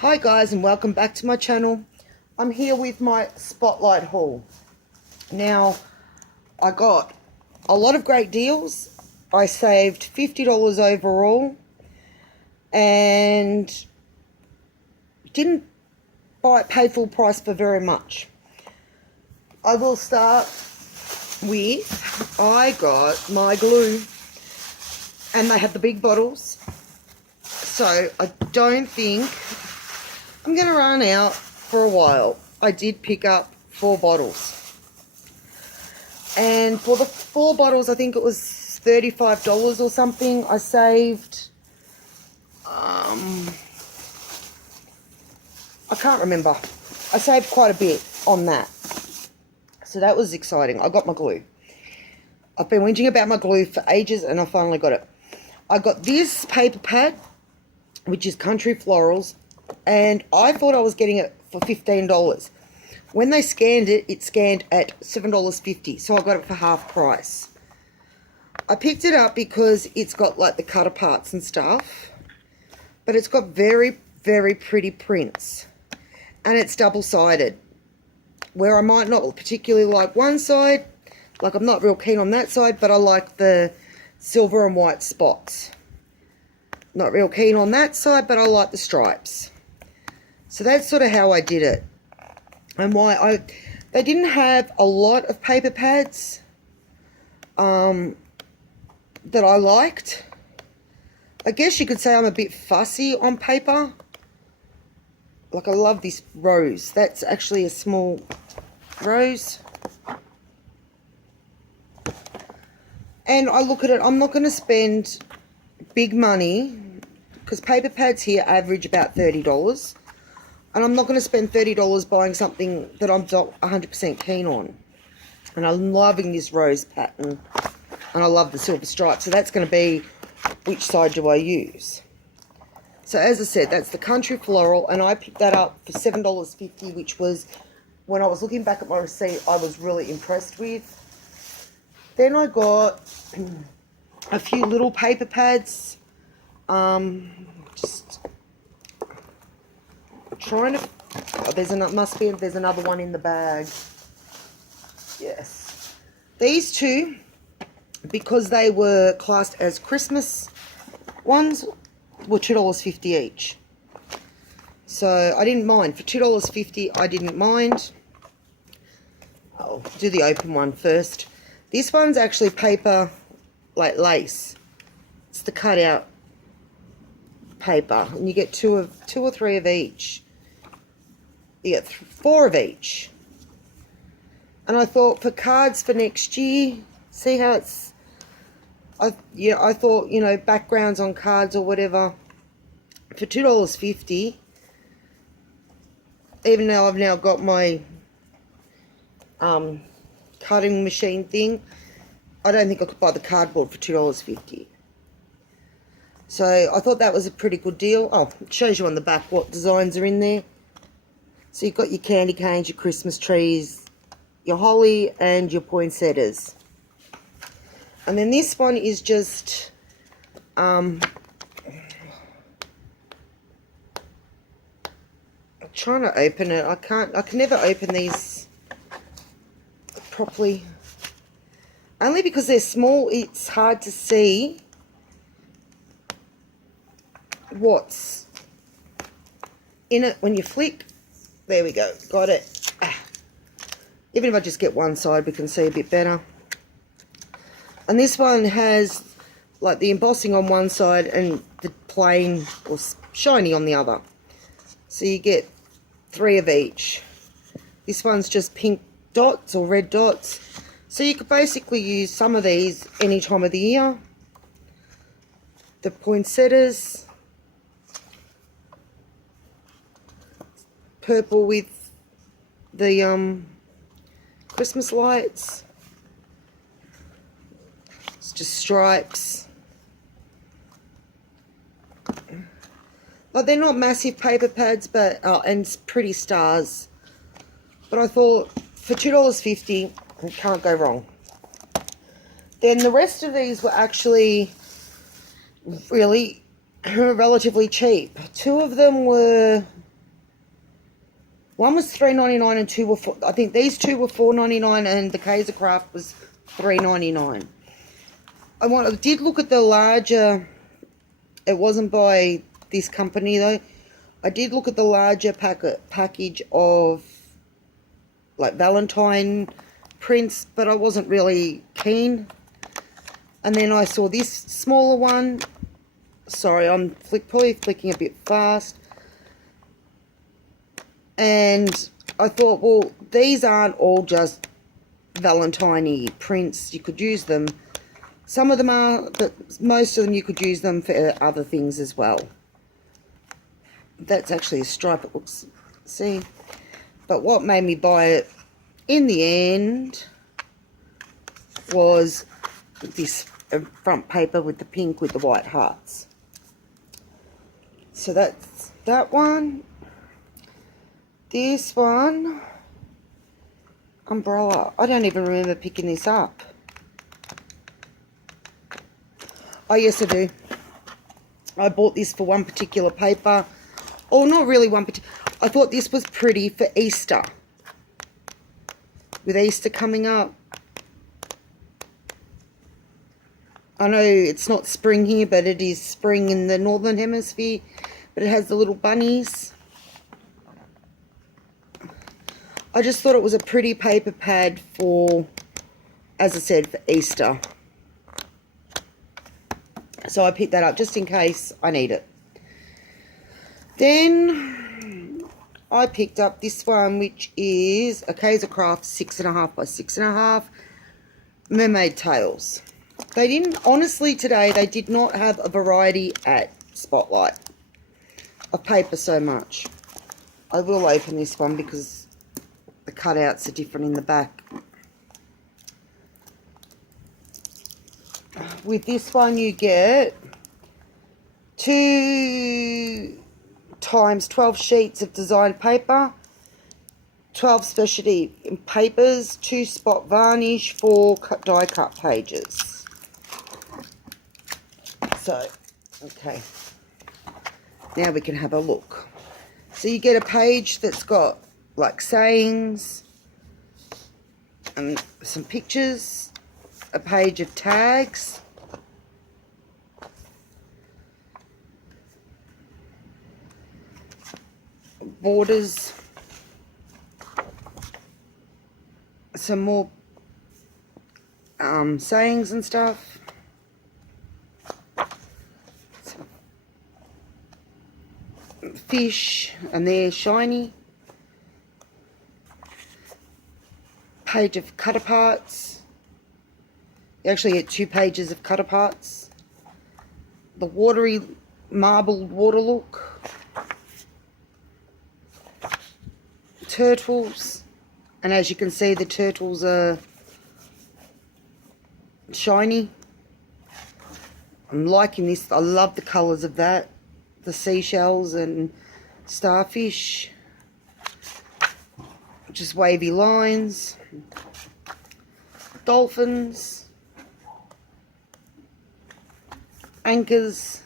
Hi guys, and welcome back to my channel. I'm here with my Spotlight haul. Now, I got a lot of great deals. I saved $50 overall and didn't pay full price for very much. I will start with, I got my glue, and they have the big bottles, so I don't think I'm going to run out for a while. I did pick up 4 bottles. And for the 4 bottles, I think it was $35 or something. I saved, I can't remember. I saved quite a bit on that. So that was exciting. I got my glue. I've been whinging about my glue for ages and I finally got it. I got this paper pad, which is Country Florals. And I thought I was getting it for $15. When they scanned it, it scanned at $7.50, so I got it for half price. I picked it up because it's got like the cutter parts and stuff, but it's got very, very pretty prints, and it's double-sided, where I might not particularly like one side, like I'm not real keen on that side, but I like the silver and white spots. Not real keen on that side, but I like the stripes. So that's sort of how I did it. And they didn't have a lot of paper pads that I liked. I guess you could say I'm a bit fussy on paper. Like, I love this rose. That's actually a small rose. And I look at it, I'm not going to spend big money, because paper pads here average about $30. And I'm not going to spend $30 buying something that I'm not 100% keen on. And I'm loving this rose pattern. And I love the silver stripe. So that's going to be, which side do I use? So as I said, that's the Country Floral. And I picked that up for $7.50, which was, when I was looking back at my receipt, I was really impressed with. Then I got a few little paper pads. Just trying to, there's another one in the bag. Yes, these two, because they were classed as Christmas ones, were $2.50 each. So I didn't mind. For $2.50 I didn't mind. I'll do the open one first. This one's actually paper, like lace. It's the cutout paper, and you get two or three of each. You get 4 of each. And I thought, for cards for next year, see how it's, I thought, you know, backgrounds on cards or whatever, for $2.50, even though I've now got my cutting machine thing, I don't think I could buy the cardboard for $2.50. So I thought that was a pretty good deal. Oh, it shows you on the back what designs are in there. So you've got your candy canes, your Christmas trees, your holly, and your poinsettias. And then this one is just, I'm trying to open it. I can never open these properly. Only because they're small, it's hard to see what's in it when you flick. There we go, got it. Even if I just get one side, we can see a bit better. And this one has like the embossing on one side and the plain or shiny on the other. So you get 3 of each. This one's just pink dots or red dots. So you could basically use some of these any time of the year. The poinsettias, purple with the Christmas lights. It's just stripes. Like, they're not massive paper pads, but and pretty stars. But I thought, for $2.50, you can't go wrong. Then the rest of these were actually really relatively cheap. 2 of them were One was $3.99 and two were I think these two were $4.99 and the Kaiser Craft was $3.99. I did look at the larger. It wasn't by this company though. I did look at the larger package of like Valentine prints, but I wasn't really keen. And then I saw this smaller one. Sorry, I'm probably flicking a bit fast. And I thought, well, these aren't all just Valentine-y prints. You could use them. Some of them are, but most of them you could use them for other things as well. That's actually a stripe, it looks, see. But what made me buy it in the end was this front paper with the pink with the white hearts. So that's that one. This one, umbrella. I don't even remember picking this up. Oh, yes, I do. I bought this for one particular paper. Or not really one particular. I thought this was pretty for Easter. With Easter coming up. I know it's not spring here, but it is spring in the Northern Hemisphere. But it has the little bunnies. I just thought it was a pretty paper pad for, as I said, for Easter. So I picked that up just in case I need it. Then I picked up this one, which is a Kaiser Craft 6.5 by 6.5 Mermaid Tails. They didn't, honestly today, they did not have a variety at Spotlight of paper so much. I will open this one because the cutouts are different in the back. With this one you get 2 times 12 sheets of design paper, 12 specialty papers, 2 spot varnish, 4 die cut pages. So, okay, now we can have a look. So you get a page that's got like sayings and some pictures, a page of tags, borders, some more sayings and stuff, fish, and they're shiny, page of cut aparts. You actually get 2 pages of cut aparts, the watery marbled water look, turtles, and as you can see the turtles are shiny. I'm liking this. I love the colours of that, the seashells and starfish, just wavy lines, dolphins, anchors,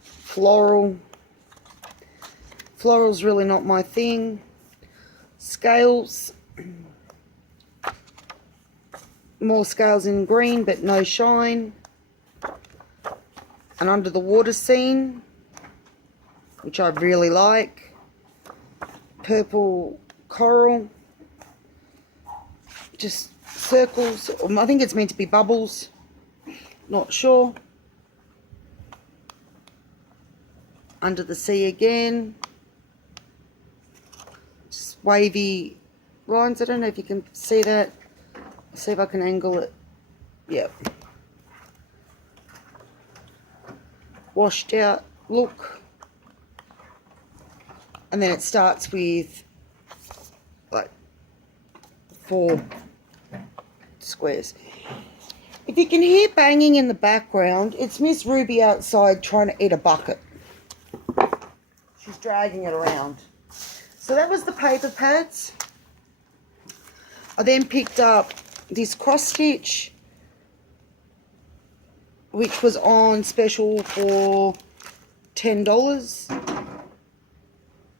floral. Floral's really not my thing. Scales. More scales in green, but no shine. An under the water scene, which I really like. Purple coral. Just circles. I think it's meant to be bubbles. Not sure. Under the sea again. Just wavy lines. I don't know if you can see that. I'll see if I can angle it. Yep. Washed out look. And then it starts with like 4 squares. If you can hear banging in the background, it's Miss Ruby outside trying to eat a bucket. She's dragging it around. So that was the paper pads. I then picked up this cross stitch, which was on special for $10.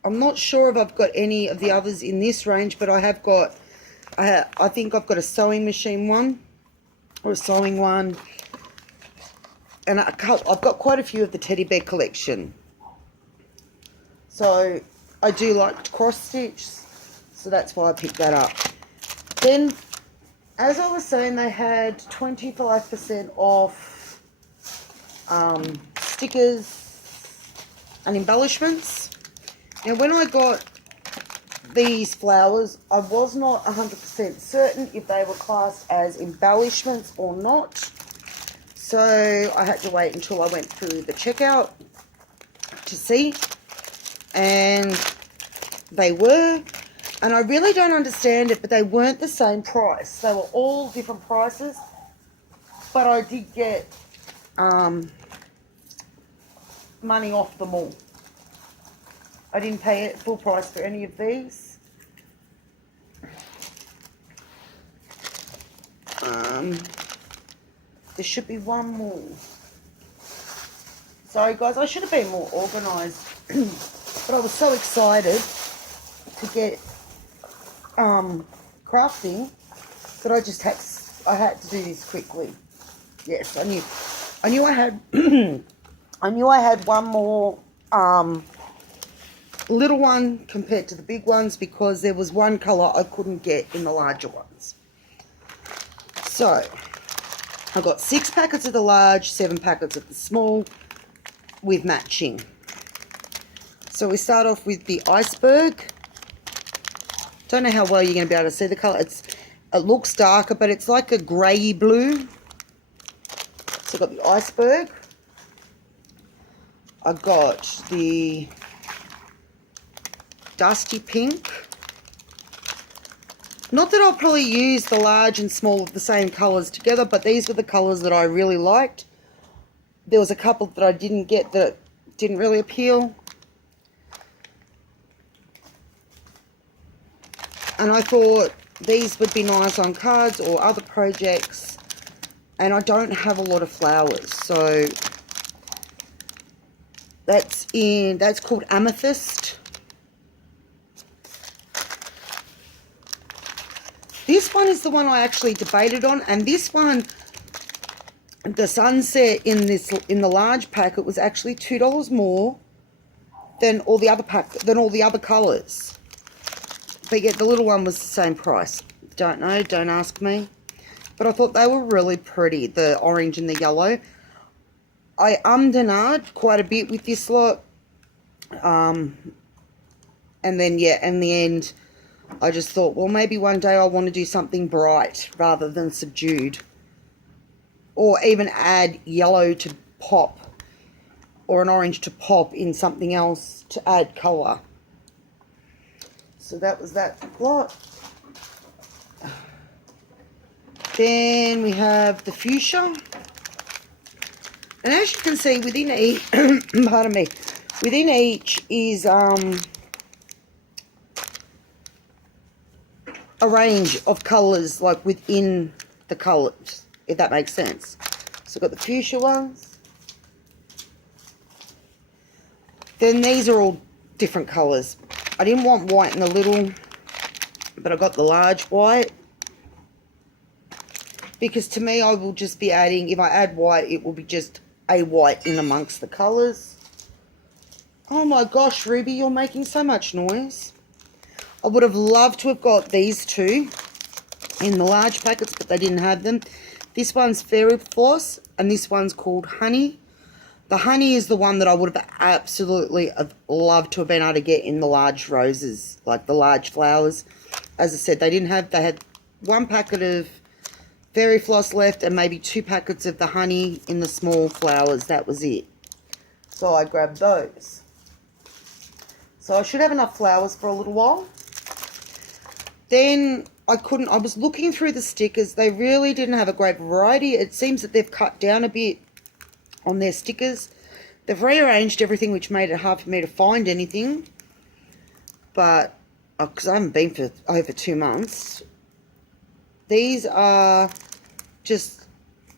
I'm not sure if I've got any of the others in this range, but I have got, I think I've got a sewing machine one, or a sewing one, and I've got quite a few of the teddy bear collection. So I do like to cross stitch, so that's why I picked that up. Then, as I was saying, they had 25% off stickers and embellishments. Now, when I got these flowers, I was not 100% certain if they were classed as embellishments or not. So I had to wait until I went through the checkout to see. And they were. And I really don't understand it, but they weren't the same price. They were all different prices. But I did get money off them all. I didn't pay it full price for any of these. There should be one more. Sorry guys, I should have been more organised. But I was so excited to get crafting that I had to do this quickly. Yes, I knew I had I knew I had one more little one compared to the big ones, because there was one colour I couldn't get in the larger ones. So I got 6 packets of the large, 7 packets of the small with matching. So we start off with the iceberg. Don't know how well you're going to be able to see the colour. It looks darker, but it's like a grey blue. So I've got the iceberg. I got the dusty pink. Not that I'll probably use the large and small of the same colours together, but these were the colours that I really liked. There was a couple that I didn't get that didn't really appeal. And I thought these would be nice on cards or other projects. And I don't have a lot of flowers, so that's called Amethyst. This one is the one I actually debated on, and this one, the sunset in the large packet was actually $2 more than all the other colours. But yet the little one was the same price. Don't know, don't ask me. But I thought they were really pretty, the orange and the yellow. I and ahed quite a bit with this lot. And then, yeah, in the end, I just thought, well, maybe one day I want to do something bright rather than subdued. Or even add yellow to pop, or an orange to pop in something else to add colour. So that was that lot. Then we have the fuchsia. And as you can see, within each, pardon me, within each is a range of colours, like within the colours, if that makes sense. So I've got the fuchsia ones. Then these are all different colours. I didn't want white in the little, but I got the large white. Because to me, I will just be adding, if I add white, it will be just a white in amongst the colours. Oh my gosh, Ruby, you're making so much noise. I would have loved to have got these two in the large packets, but they didn't have them. This one's Fairy Floss, and this one's called Honey. The honey is the one that I would have absolutely loved to have been able to get in the large roses, like the large flowers. As I said, they had 1 packet of Fairy Floss left and maybe 2 packets of the honey in the small flowers. That was it. So I grabbed those. So I should have enough flowers for a little while. Then I was looking through the stickers. They really didn't have a great variety. It seems that they've cut down a bit on their stickers. They've rearranged everything, which made it hard for me to find anything. But, because I haven't been for over 2 months. These are just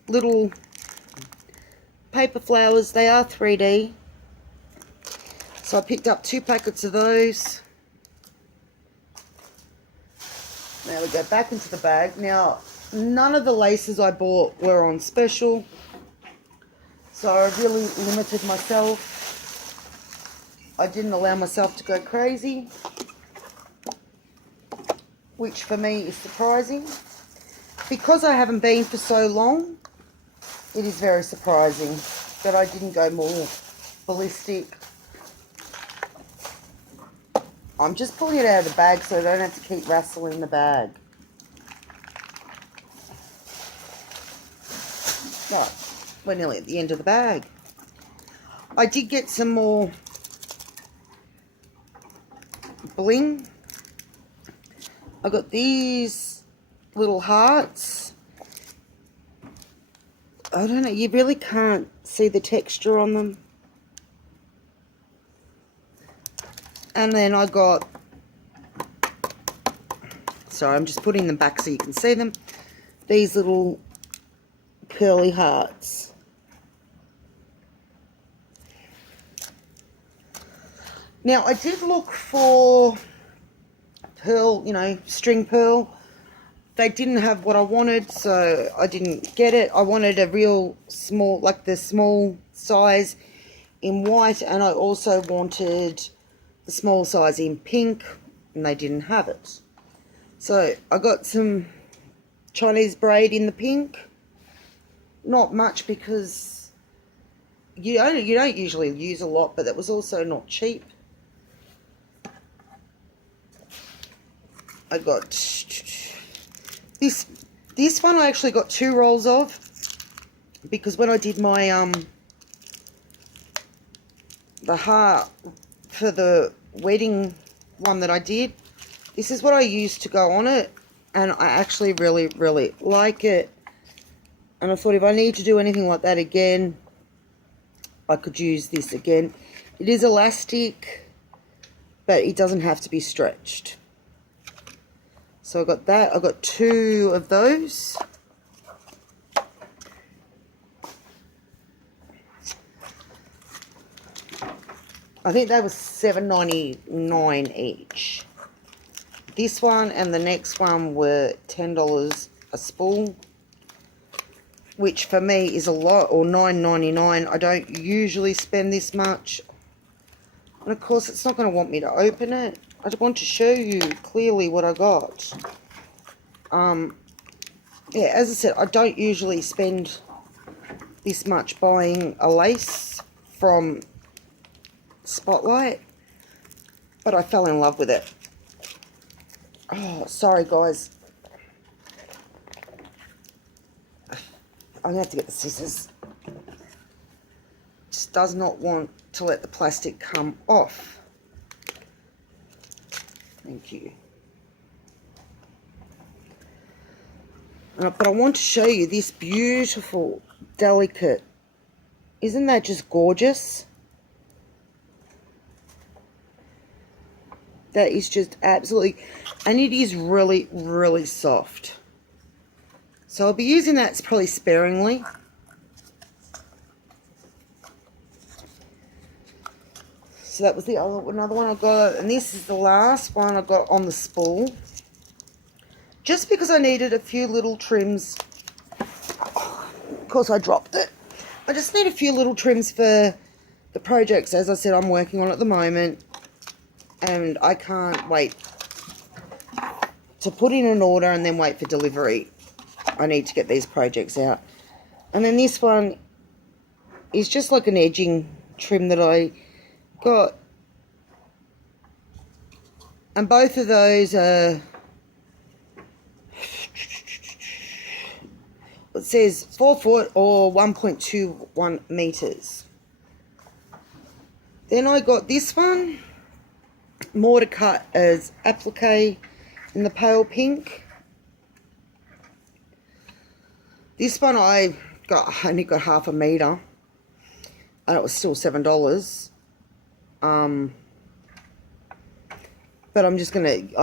little paper flowers. They are 3D. So I picked up 2 packets of those. Now we go back into the bag. Now, none of the laces I bought were on special, so I really limited myself. I didn't allow myself to go crazy, which for me is surprising. Because I haven't been for so long, it is very surprising that I didn't go more ballistic. I'm just pulling it out of the bag so I don't have to keep wrestling the bag. Right, we're nearly at the end of the bag. I did get some more bling. I got these little hearts. I don't know, you really can't see the texture on them. And then I got, sorry, I'm just putting them back so you can see them, these little curly hearts. Now, I did look for pearl, you know, string pearl. They didn't have what I wanted, so I didn't get it. I wanted a real small, like the small size in white, and I also wanted the small size in pink, and they didn't have it. So I got some Chinese braid in the pink. Not much because you don't usually use a lot, but that was also not cheap. I got this one. I actually got 2 rolls of, because when I did my the heart for the wedding one that I did, this is what I used to go on it, and I actually really like it. And I thought if I need to do anything like that again, I could use this again. It is elastic, but it doesn't have to be stretched. So I got that. I got 2 of those. I think they were $7.99 each. This one and the next one were $10 a spool, which for me is a lot, or $9.99. I don't usually spend this much. And of course, it's not going to want me to open it. I just want to show you clearly what I got. Yeah, as I said, I don't usually spend this much buying a lace from Spotlight, but I fell in love with it. Oh, sorry guys. I'm going to have to get the scissors. Just does not want to let the plastic come off. Thank you. But I want to show you this beautiful, delicate. Isn't that just gorgeous? That is just absolutely, and it is really soft. So I'll be using that probably sparingly. So that was the another one I got, and this is the last one I got on the spool. Just because I needed a few little trims. Of course I dropped it. I just need a few little trims for the projects, as I said, I'm working on at the moment. And I can't wait to put in an order and then wait for delivery. I need to get these projects out. And then this one is just like an edging trim that I got. And both of those are, it says 4 foot or 1.21 meters. Then I got this one, more to cut as applique in the pale pink. This one I only got half a meter, and it was still $7. But I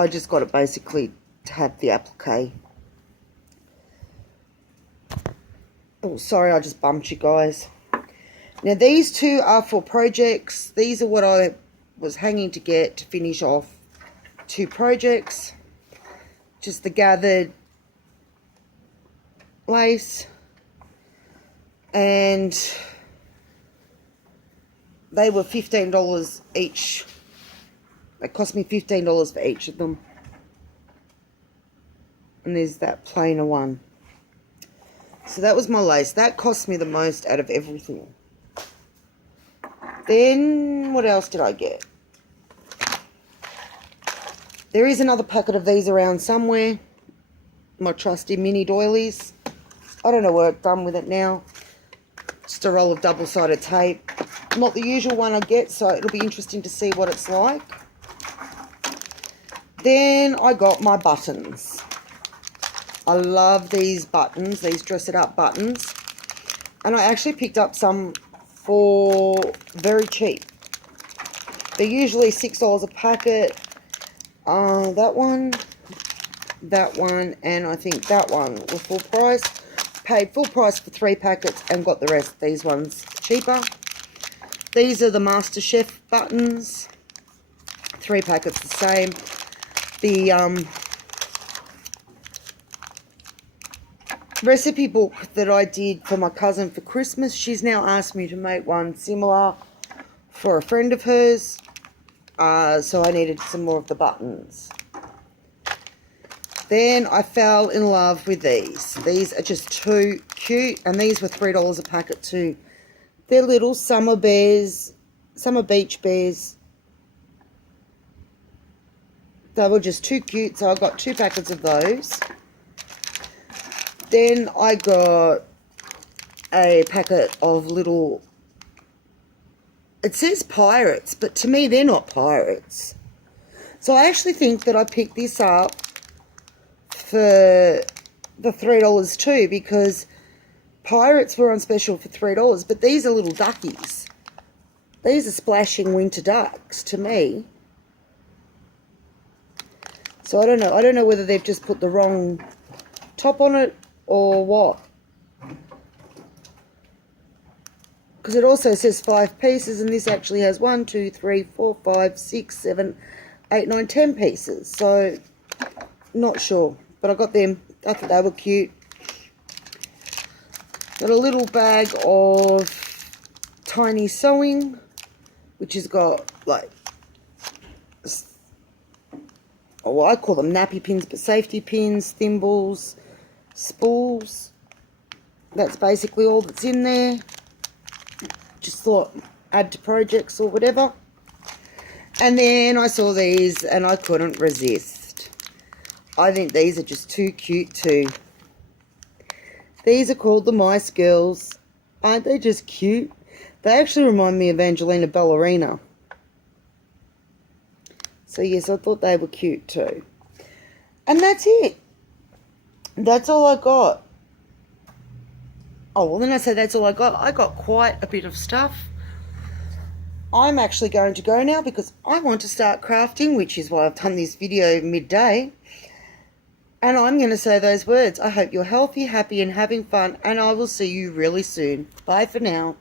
just got it basically to have the applique. Oh, sorry, I just bumped you guys. Now these 2 are for projects. These are what I was hanging to get to finish off 2 projects. Just the gathered lace, and they were $15 each. It cost me $15 for each of them. And there's that plainer one. So that was my lace. That cost me the most out of everything. Then what else did I get? There is another packet of these around somewhere. My trusty mini doilies. I don't know what I've done with it now. Just a roll of double-sided tape. Not the usual one I get, so it'll be interesting to see what it's like. Then I got my buttons. I love these buttons, these dress it up buttons. And I actually picked up some for very cheap. They're usually $6 a packet. That one, and I think that one were full price. Paid full price for 3 packets and got the rest. These ones cheaper. These are the MasterChef buttons. 3 packets the same. The recipe book that I did for my cousin for Christmas, she's now asked me to make one similar for a friend of hers. So I needed some more of the buttons. Then I fell in love with these. These are just too cute, and these were $3 a packet too. They're little summer bears, summer beach bears. They were just too cute, so I got 2 packets of those. Then I got a packet of little, it says pirates, but to me they're not pirates. So I actually think that I picked this up for the $3 too, because pirates were on special for $3, but these are little duckies. These are splashing winter ducks to me. So I don't know. I don't know whether they've just put the wrong top on it or what. Because it also says 5 pieces, and this actually has 1, 2, 3, 4, 5, 6, 7, 8, 9, 10 pieces. So, not sure. But I got them. I thought they were cute. Got a little bag of tiny sewing, which has got like, oh, I call them nappy pins, but safety pins, thimbles, spools. That's basically all that's in there. Just thought add to projects or whatever. And then I saw these and I couldn't resist. I think these are just too cute too. These are called the Mice Girls. Aren't they just cute? They actually remind me of Angelina Ballerina. So yes, I thought they were cute too. And that's it. That's all I got. Oh, well, then I say that's all I got. I got quite a bit of stuff. I'm actually going to go now because I want to start crafting, which is why I've done this video midday. And I'm going to say those words. I hope you're healthy, happy, and having fun, and I will see you really soon. Bye for now.